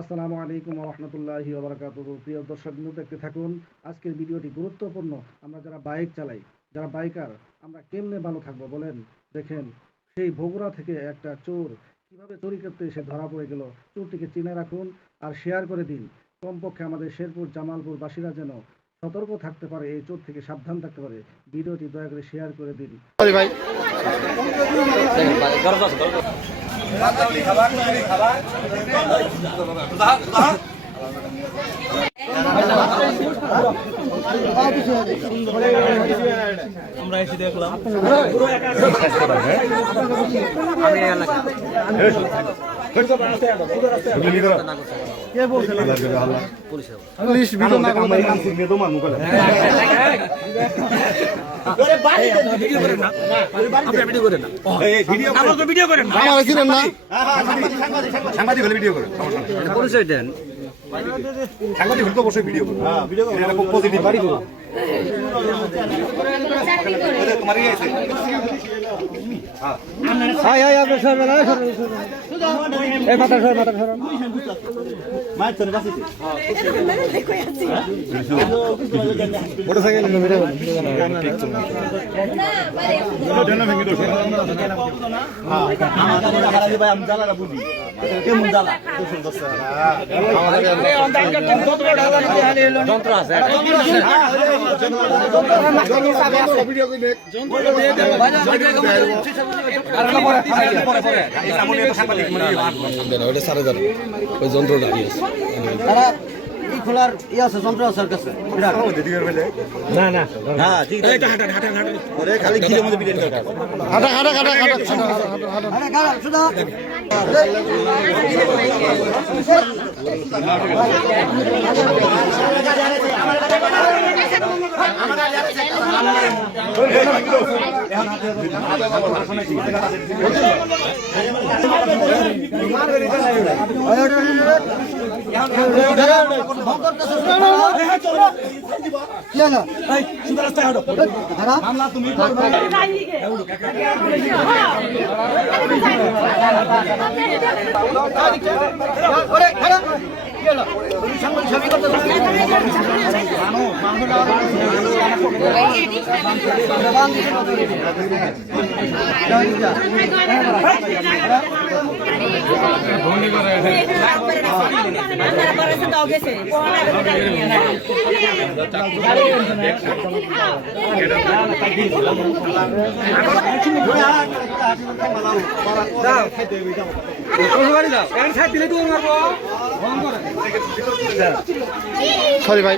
আসসালামু আলাইকুম ওয়া রাহমাতুল্লাহি ওয়া বারাকাতুহু। প্রিয় দর্শকবৃন্দ, দেখতে থাকুন আজকের ভিডিওটি গুরুত্বপূর্ণ। আমরা যারা বাইক চালাই, যারা বাইকার, আমরা কেমনে ভালো থাকবো বলেন। দেখেন, সেই বগুড়া থেকে একটা চোর কিভাবে চুরি করতে এসে ধরা পড়ে গেল। চোরটিকে চিনে রাখুন আর শেয়ার করে দিন। কমপক্ষে আমাদের শেরপুর জামালপুর বাসীরা যেন সতর্ক থাকতে পারে, এই চোর থেকে সাবধান থাকতে পারে। ভিডিওটি দয়া করে শেয়ার করে দিন। ভাই আমরা এসে দেখলাম পরিচয় দেন সাংবাদিক হলে তো অবশ্যই ভিডিও করুন। এটা খুব পজিটিভ বাড়ি করুন। তোমারই আছে হাই হাই আপনি সর না সর এই মাথা সর মার চলে বাসিতে মোটরসাইকেল নিয়ে ভিডিও ঠিক চল না দেন ভেঙে দো হ্যাঁ আমাদের হারাজি ভাই আমি জ্বালাটা বুঝি কেমন জ্বালা যন্ত্র আছে ভিডিও কই দেখ যন্ত্র দিয়ে দেব ওটা সারা যাবে ওই যন্ত্রটা দিয়ে এই খোলার ই আছে যন্ত্র আছে কাছে না না হ্যাঁ ঠিক আছে হাঁটা ওরে খালি ঘিরের মধ্যে বিরিয়ানি হাঁটা শুধু সরি ভাই